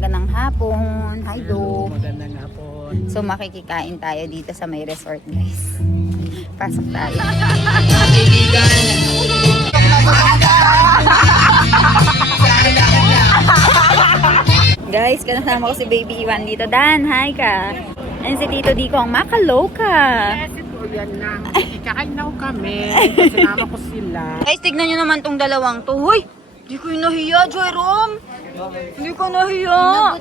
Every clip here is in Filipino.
magandang hapon. Hi, Do. Magandang hapon. So, makikikain tayo dito sa may resort, guys. Pasok tayo. Guys, kasama ko si Baby Iwan dito. Dan, hi ka. And si Tito Dico ang makaloka. Yes, ito yan na. Ikakainaw kami. Sinama ko sila. Guys, tignan nyo naman tong dalawang to. Hoy, di ko yung nahiya, Jerome. Hindi ko nahiya.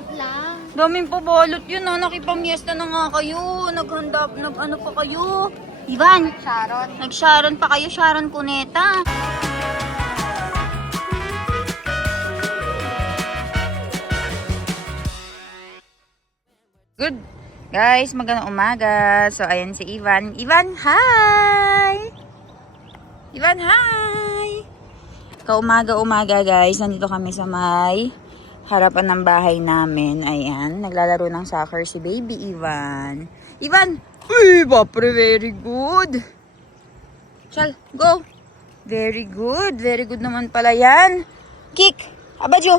Daming pabalot yun ha. Nakipamiesta na nga kayo. Naghanda, ano pa kayo? Ivan, Nag-Sharon pa kayo, Sharon Cuneta. Good. Guys, magandang umaga. So, ayan si Ivan. Ivan, hi! Ivan, hi! Kaumaga-umaga, guys. Nandito kami sa may harapan ng bahay namin. Ayan, naglalaro ng soccer si Baby Ivan. Ivan! Uy, bapre, very good. Chal, go. Very good. Very good naman pala yan. Kick. Abadyo.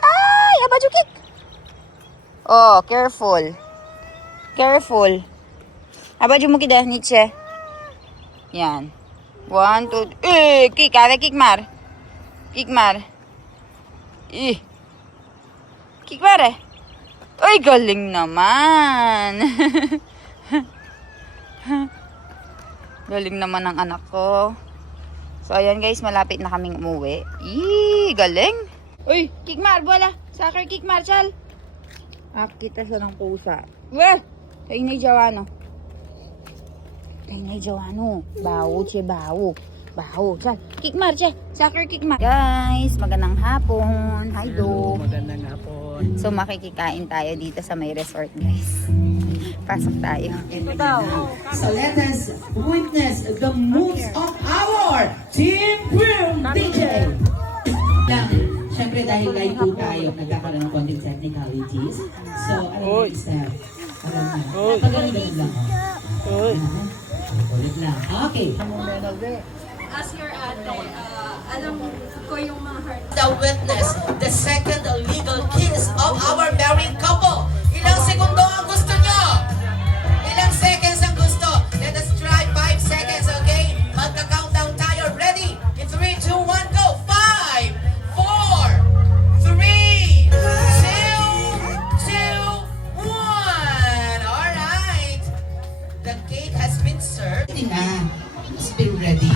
Ay, abadyo kick. Oh, careful. Careful. Abadyo mo kita, Nietzsche. Yan. 1, 2, kick. Ave, kick mar. Kick mar. Kick mar eh. Ay, galing naman. Galing naman ang anak ko. So, ayan guys, malapit na kaming umuwi. Galing. Uy, kick mar, bola. Soccer kick mar, chal. Kita siya ng pusa. Weh! Kainay Jawano. Kainay Jawano. Bawo, che, bawo. Bawo, chal. Kick mar, che. Soccer kick mar. Guys, magandang hapon. Hi, Do. Magandang hapon. So, makikikain tayo dito sa may resort, guys. Pasok tayo. So let us witness the moves of our Team Boom DJ. Siyempre dahil live po tayo, nagkakaroon ng konting technicalities. So, alam mo step. Alam na. Pagano'n lang. Ulit lang. Okay. As your ate, alam ko yung mga heart. The witness, the second legal kiss of our married couple. Ilang segundo ang gusto nyo? Ilang seconds ang gusto? Let us try 5 seconds, okay? Magka-countdown tayo. Ready? In 3, 2, 1, go! 5, 4, 3, 2, 1. Alright. The cake has been served. Hindi na. It's been ready.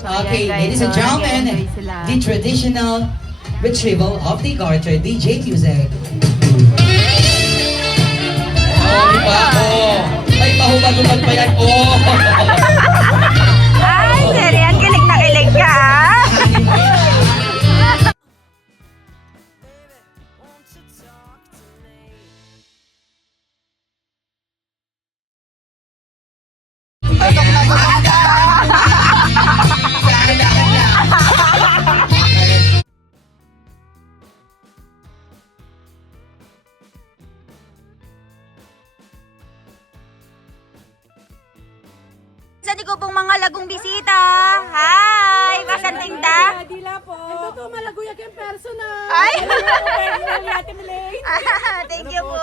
Okay, ladies and gentlemen, the traditional retrieval of the garter, DJ music. May pahubad-ubad pa yan. Ay, seryan, kilig na kilig ka. Saan ko pong mga lagong bisita? Hi! Masanting ta? Dila po. Ito to, malaguyak yung personal. Ay! Ay! Thank you po.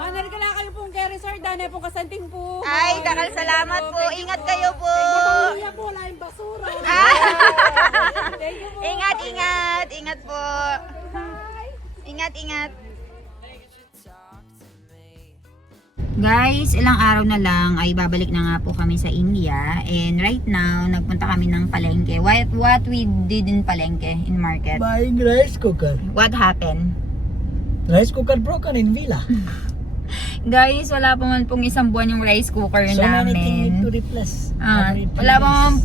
Manal ka lang kayo pong kay resort, dana pong kasanting po. Ay, dakal salamat po. Ingat kayo po. Kuya po, wala yung basura. Ingat, ingat. Ingat po. Ingat, ingat. Guys, ilang araw na lang ay babalik na nga po kami sa India. And right now, nagpunta kami ng palengke. What we did in palengke, in market? Buying rice cooker. What happened? Rice cooker broken in villa. Guys, wala pa man pong isang buwan yung rice cooker So many things need namin. to replace. Wala pa man,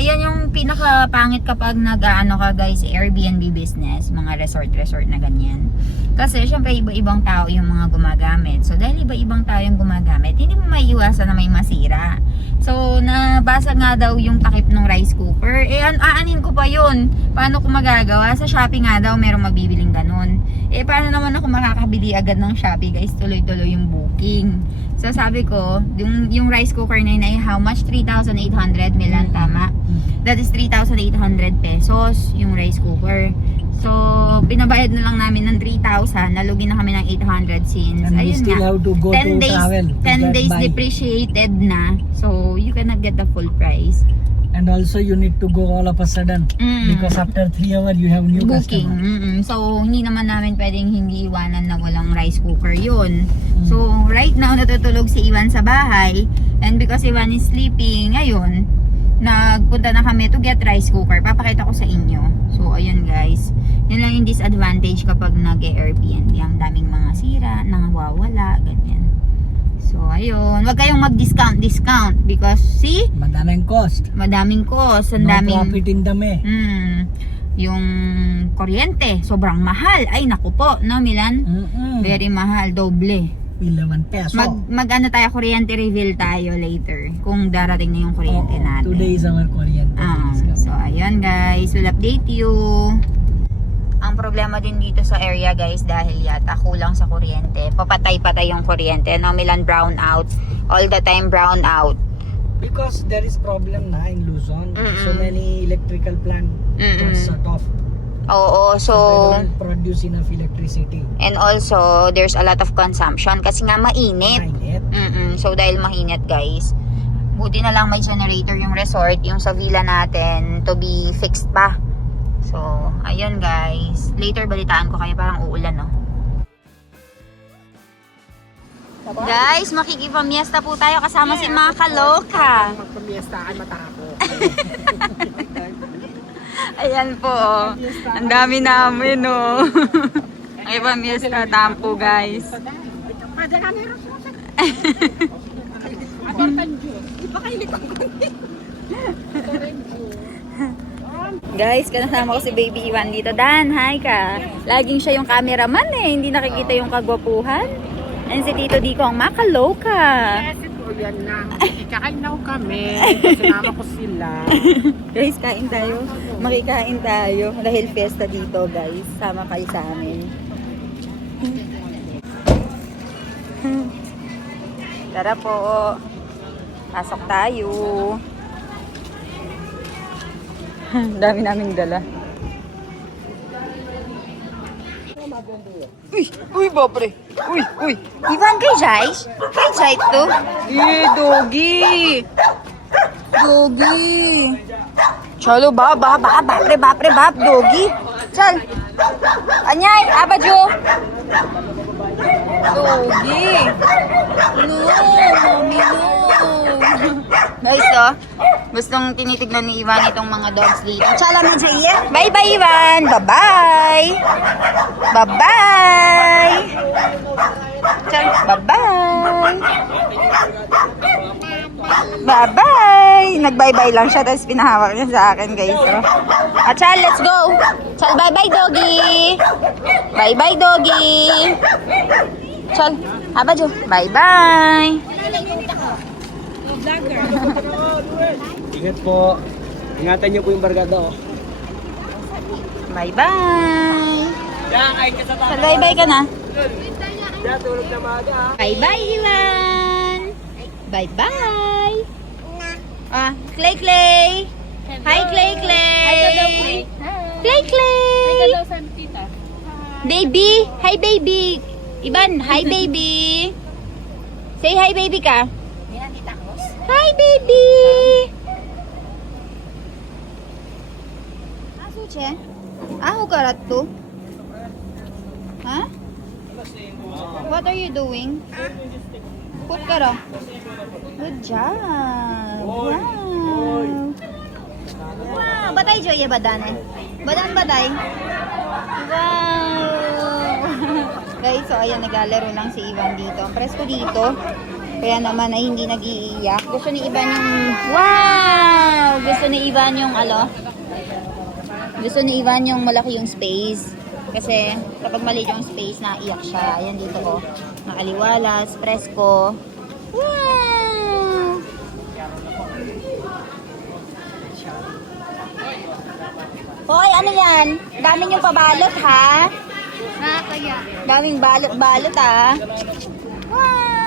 ayan yung pinaka-pangit kapag nag-ano ka guys, Airbnb business, mga resort na ganyan. Kasi syempre iba-ibang tao yung mga gumagamit. So dahil iba-ibang tao yung gumagamit, hindi mo maiiwasan na may masira. So nabasa nga daw yung takip ng rice cooker. Aanin ko pa yun. Paano ko magagawa? Sa Shopee nga daw merong mabibiling ganun. Paano naman ako makakabili agad ng Shopee guys? Tuloy-tuloy yung booking. So sabi ko, yung rice cooker na yun ay how much? 3,800 Milan, tama? That is 3,800 pesos yung rice cooker. So pinabayad na lang namin ng 3,000. Nalugin na kami ng 800 since. And we Ayun still nga. have to go 10 to days, travel to 10 get days by. depreciated na. So, you cannot get the full price. And also you need to go all of a sudden because after 3 hours you have new Booking. customer. So, hindi naman namin pwedeng hindi iwanan na walang rice cooker yun. So, right now, natutulog si Ivan sa bahay. And because Ivan is sleeping, ngayon, nagpunta na kami to get rice cooker. Papakita ko sa inyo. So, ayun guys. Yun lang yung disadvantage kapag nag-Airbnb. Ang daming mga sira, nawawala, ganyan. So, ayun. Huwag kayong mag-discount because, see? Madaming cost. Madaming cost. Ang No daming... profit in the May. Yung kuryente, sobrang mahal. Ay, naku po, no, Milan? Very mahal, doble. 11 peso. Mag-ano tayo, kuryente reveal tayo later. Kung darating na yung kuryente natin. Today is our kuryente. So, ayun guys, we'll update you. Ang problema din dito sa area guys, dahil yata kulang sa kuryente. Papatay-patay yung kuryente. No, Milan, brown out. All the time brown out. Because there is problem na in Luzon. So many electrical plant was shut off. Oo, so... They don't produce enough electricity. And also, there's a lot of consumption kasi nga mainit. Mainit. So, dahil mainit guys, buti na lang may generator yung resort, yung sa villa natin, to be fixed pa. So, ayun guys. Later, balitaan ko kayo, parang uulan, no? Guys, makikipamiesta po tayo kasama si mga kaloka. Magpamiesta ay matako. Ayan po, oh. Ang dami namin, oh. Makikipamiesta tampo, guys. Guys, kasama ko si Baby Iwan dito. Dan, hi ka. Laging siya yung cameraman eh. Hindi nakikita yung kagwapuhan. And si Tito Dico ang makaloka. Yes, ito yan na. Ikakainaw kami. Sinama ko sila. Guys, kain tayo. Makikain tayo. Dahil fiesta dito, guys. Sama kayo sa amin. Tara po. Pasok tayo. Dami naming dala. Uy, babre. Uy. Ivan, kay Jai? Kay Jai to? Doggy. Chalo, bapre, doggy. Chal. Anyay, abajo. Doggy. No, mommy, no. Guys, oh. Gustong tinitignan ni Ivan itong mga dogs dito. Chala na Jaya. Bye-bye, Ivan. Bye-bye. Bye-bye. Chal, bye-bye. Bye-bye. Nag-bye-bye lang siya, tapos pinahawak niya sa akin, guys. Oh. Chal, let's go. Chal, bye-bye, doggy. Bye-bye, doggy. Chal, abajo. Bye-bye. Ingat po. Ingatan niyo po yung barkada. Bye-bye. Chal, bye-bye ka na. Bye-bye, Iwan. Bye-bye. Clay. Hi, Clay. Clay. Baby. Hi, baby. Ivan, hi, baby. Say hi, baby ka. Hi, baby. Suche? Hukarat to? Huh? What are you doing? Put ka raw. Good job. Wow. Batay Joy, badane. Badan. Wow. Guys, so ayan, naglalaro lang si Ivan dito. Ang presko dito. Kaya naman ay hindi nag-iiyak. Gusto ni Ivan yung... Wow! Gusto ni Ivan yung Gusto ni Ivan yung malaki yung space. Kasi kapag maliit yung space, naiyak siya. Ayan dito ko. Nakaliwalas, presko. Wow! Hoy, ano yan? Dami yung pabalot, ha? Nakakaya. Daming balot, ha? Wow!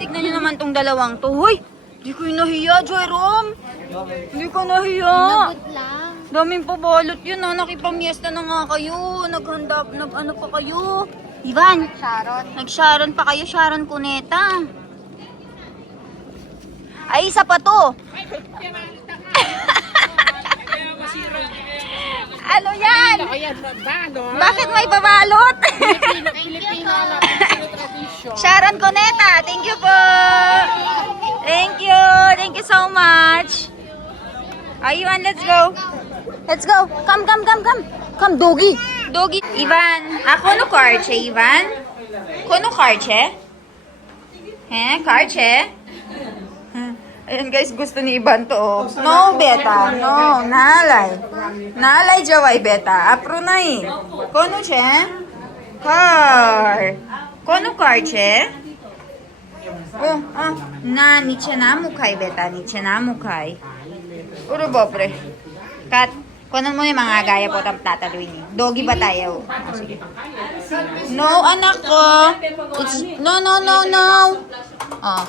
Tignan nyo naman tong dalawang to. Hoy! Di ko nahiya, Jerome! Hindi ko nahiya! Good lang. Daming pabalot yun, ah. Nakipamiesta na nga kayo. Naghanda, ano pa kayo? Ivan, nag-Sharon pa kayo, Sharon Cuneta. Ay, isa pa to. Ano yan? Ayan, balot. Bakit may babalot? Filipino na tradisyon. Sharon Cuneta, thank you po. Thank you. Thank you so much. Ayun, let's go. Let's go. Come. Come, doggy. Doggy. Ivan, ako no karche, Ivan? Kono karche? Karche? Ayun guys, gusto ni Ivan to. Oh. No, beta. No, nalay. Nalay jaway beta. Apro na eh. Kono che? Car. Kono karche? Oh, na, niche namukay beta. Niche namukay. Uro bopre. Kat, kunan mo yung mga gaya po tataluin eh. Doggy ba tayo? Sige. No, anak ko. No. Oh.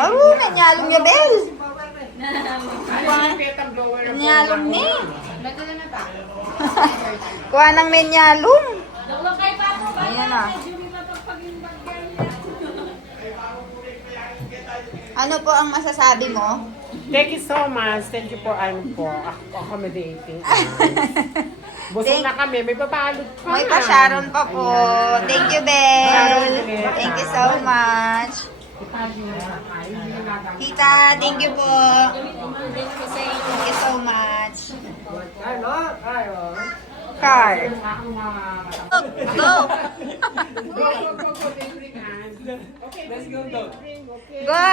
Oh, nanyalong niya, Bel. Nanyalong ni. Kuha ng menyalong. Ayan na. Ano po ang masasabi mo? Thank you so much. Thank you for accommodating. Busog na kami. May babalot pa. May pa Sharon pa po. Thank you, Bel. Thank you so much. Tita, thank you po. Thank you so much. Car. Go. Go.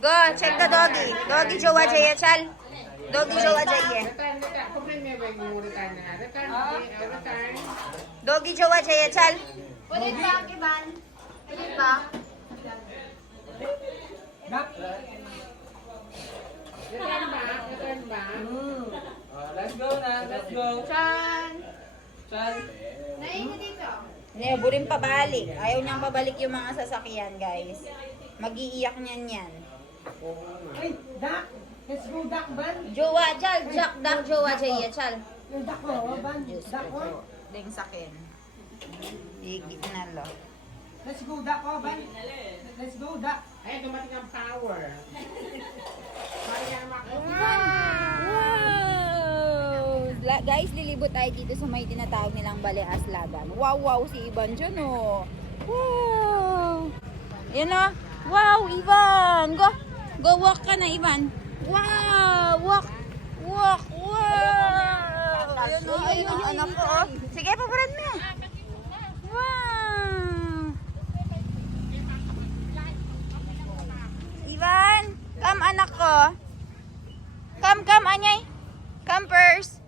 Go. Check the doggy. Doggy jowa jaya chal. Doggy jowa jaya. Doggy jowa jaya chal. Ulit ba, Ivan? Ulit ba? Let's go na, let's go. Chan! Naiingat dito. Nebo rin pabalik. Ayaw niyang pabalik yung mga sasakyan, guys. Mag-iiyak niyan yan. Hey, Dak! Let's go, Dak, ban! Jowa, chal. Jack, dak, jowa jaya chal. Yung Dak mo, ban! Dak mo! Ding sakin. Higit na lo. Let's go, Dak, ban! Let's go, Dak! Ay, dumating ang power. Guys, lilibot tayo dito sa may tinatawag nilang Baleaslagan. Wow, si Ivan dyan, oh. Wow. Yan, oh. Wow, Ivan. Go walk ka na, Ivan. Wow, walk. Wow. Ayun, oh. Ayun ang anak ko, oh. Sige, paparan na. Wow. Ivan, come anak ko. Come, anyay. Come first.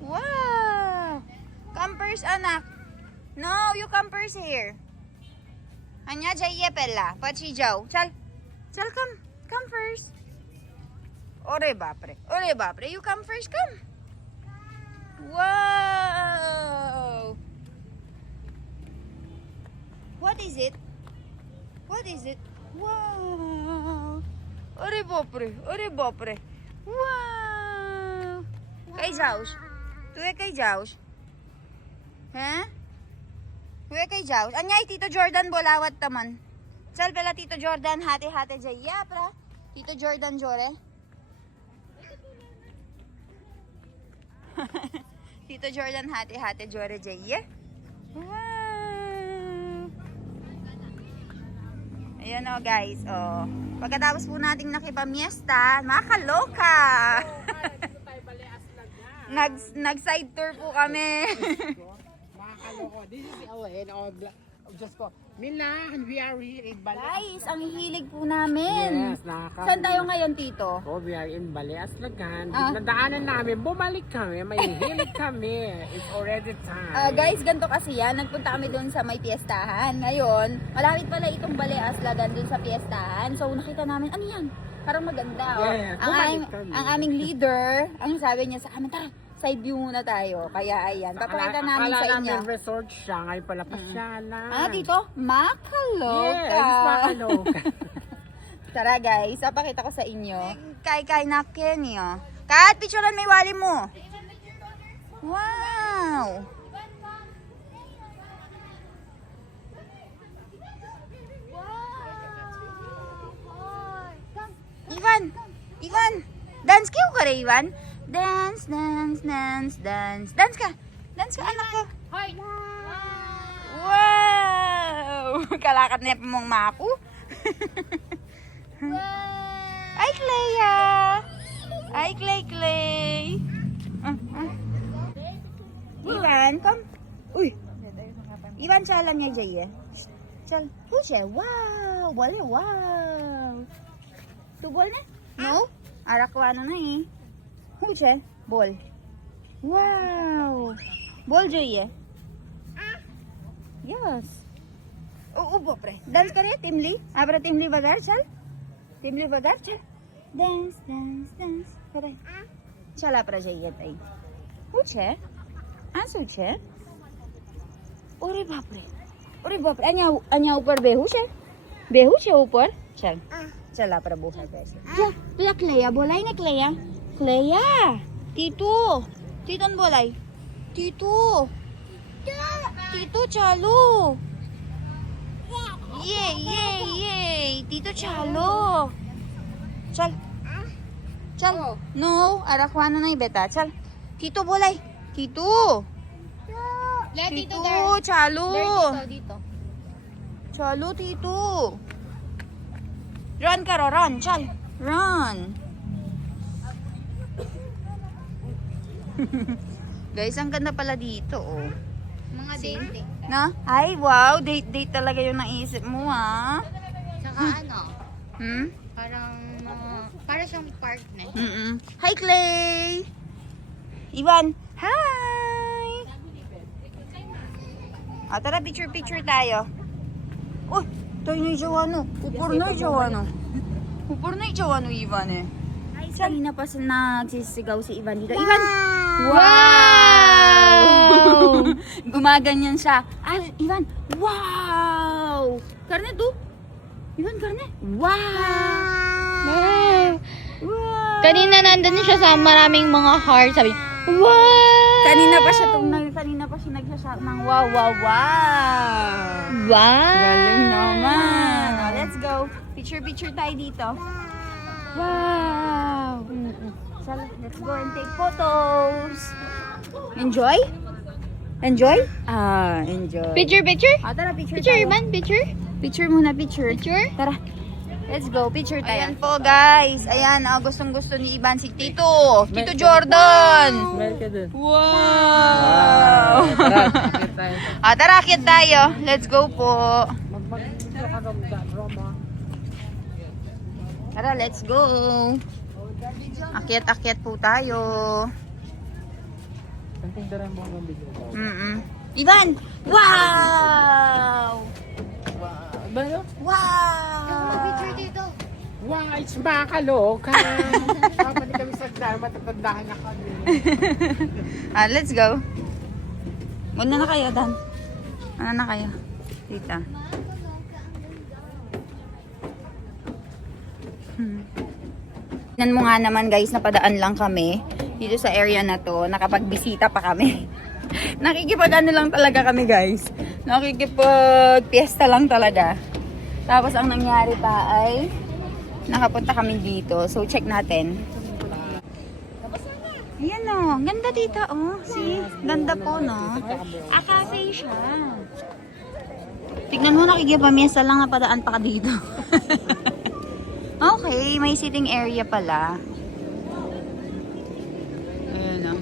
Wow. Come first, anak. No, you come first here. Anya, jaiye pella. Pachi jao. Chal, come first. Ore bapre. You come first, come. Wow. What is it? Wow. Ore bapre. Wow. Kay Jaus. Tuwe kay Jaus. Ha? Tuwe kay Jaus. Anyay, Tito Jordan bolawat taman. Chal pala Tito Jordan hate jaya pra. Tito Jordan jore. Tito Jordan hate jore jaya. Wow. Ayan o guys, oh. Pagkatapos po nating nakipamiesta, makakaloka. Nag-side tour po kami. Makakaloko. This is just po. Milan, we are here in Guys, ang hihilig po namin. Yes, nakaka- Saan tayo ngayon, Tito? Oh, we are in Baleaslagan. Ah. Nadaanan namin, bumalik kami, may hilig kami. It's already time. Guys, ganito kasi yan. Nagpunta kami doon sa may piyestahan. Ngayon, malapit pala itong Baleaslagan doon sa piyestahan. So, nakita namin, ano yan? Parang maganda. Oh. Yes, ang, bumalik kami. ang aming leader, ang sabi niya sa amin, tara, side view muna tayo. Kaya ayan, papakita namin sa inyo. namin resort siya, ngayon pala pasyalan. Dito? Makaloka. Yes, Makaloka. Tara guys, papakita ko sa inyo. Kay napkin niyo. Kat, picturean may wali mo. Wow! Ivan, dance kayo ka rin, Ivan? Dance, dance ka, anak ko. Wow! Kalakat na mong maku. Ay, Clea! Ay, Clay! Ivan, come. Uy! Ivan, chalan niya, Jay, eh. Chal. Huche, wow! Bole, wow! Tu bol na? No? Arakwana na eh. Huche, bol. Wow! Bol, Jay, eh. Yes. Ubo, pre. Dance ka rin, Timli? Abra Timli bagar, chal? Timli bagar, chal? Dance. Pre. Chala pra Jay, ay. Huche? Suche? Ore बापरे. अन्या ऊपर बेहोश है ऊपर. चल. चला प्रभु है वैसे. जा, तुला क्लेया बोलाई ना क्लेया. क्लेया. तीतून बोलाई. तीतू चालू. ये. तीतू चालू. चल. No, arakwana नहीं बेटा. चल. तीतू बोलाई. Tito! Tito, chalo! Dito. Chalo, Tito! Run ka, run! Chal! Run! Guys, ang ganda pala dito, oh. Mga date. Na? Ay, wow! Date talaga yung naisip mo, ha? Saka ano, para siyang partner. Hi, Clay! Ivan! Hi! Tara, picture tayo. Oh, tayo na yung Upor na yung Ivan eh. Guys, kanina pa nagsisigaw si Ivan dito. Ivan! Wow! Gumaganyan siya. Ivan! Wow! Karne to? Ivan, karne? Wow! Kanina nandun siya sa maraming mga heart. Sabi, wow! Kanina pa siya nagsasabi ng wow. Galing naman. Let's go. Picture tayo dito. Wow! So, let's go and take photos. Enjoy? Enjoy. Picture? Tara, picture Picture, tayo. Ivan? Picture? Picture muna, picture. Tara. Let's go, picture tayo. Ayan po guys. Ayan, gustong-gusto ni Ivan si Tito. Tito Jordan. Smell ka dun. Wow! Tara, akyat tayo. Let's go po. Tara, let's go. Akyat po tayo. Ivan! Wow! Picture dito. Wow, it's makakaloka. Kapag kami sa dahil matatandahan na kami. Let's go. Muna na kayo, Dan. Ano na kayo? Tita. Tignan mo nga naman guys, napadaan lang kami dito sa area na to. Nakapagbisita pa kami. Nakikipag-ano lang talaga kami guys. Nakikipag-fiesta lang talaga. Tapos ang nangyari pa ay nakapunta kami dito. So check natin. Ayan o, ganda dito oh. See? Ganda po no. Cafe siya. Tignan mo, nakikipamiesta lang, napadaan pa ka dito. Okay, may sitting area pala. Ayan o.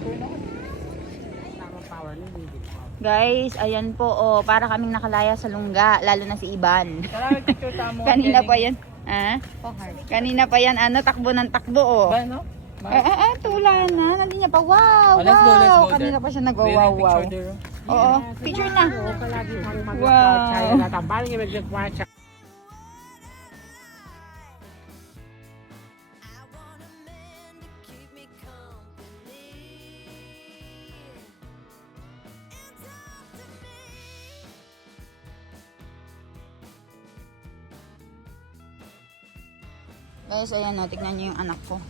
Guys, ayan po oh, para kaming nakalaya sa lungga, lalo na si Ivan. Kanina pa yan. Kanina pa yan, takbo ng takbo oh. Tula na. Nali niya pa, wow, let's go Kanina there. pa siya nag-wow. Oo, picture na. Wow. Wow. Guys, ayan o, tignan nyo yung anak ko.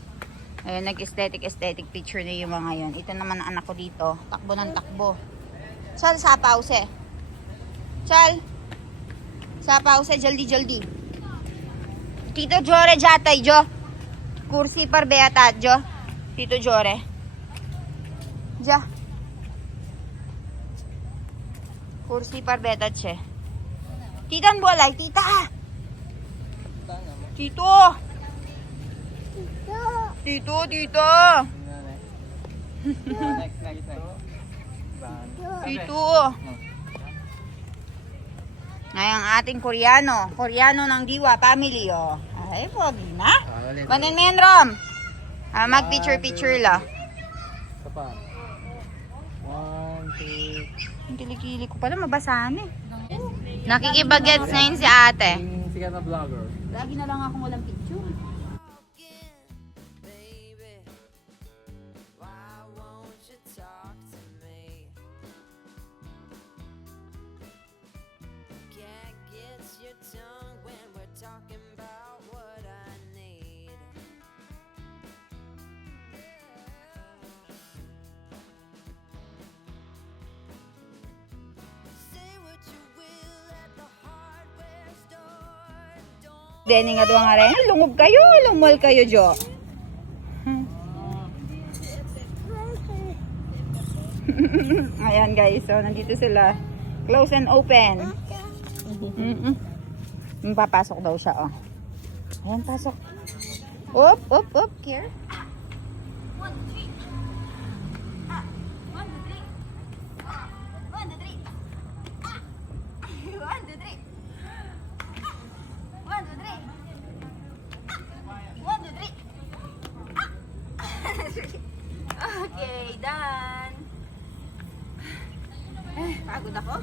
Ayan, nag-aesthetic picture na yung mga yan. Ito naman ang anak ko dito. Takbo ng takbo. Chal, sapaw se. Chal. Sapaw se, jaldi. Tito Jore jatay, Jo. Kursi par beata, Jo. Tito Jore. Ja. Kursi par beata, che. Titan bolay, tita. Tito. Tito. Tito. Ngayong ating Koreano ng Diwa family, oh. Ay, pogi na. Banin mo yan, Rom. Mag-picture la. Kapag. 1, 2. Ang kilikili ko pala, mabasahan eh. Nakikibagets ngayon si ate. Yung sikat na vlogger. Lagi na lang akong walang picture. Deni nga doon nga rin. Lungob kayo. Lumol kayo, Jo. Ayan guys. So, nandito sila. Close and open. Papasok daw siya, oh. Ayan, pasok. Up. Here. 1, 2, 3. 1, 2, 3. 1, 2, 3. 1, 2, 3. 1, 2, 3. Okay, done. Pagod ako.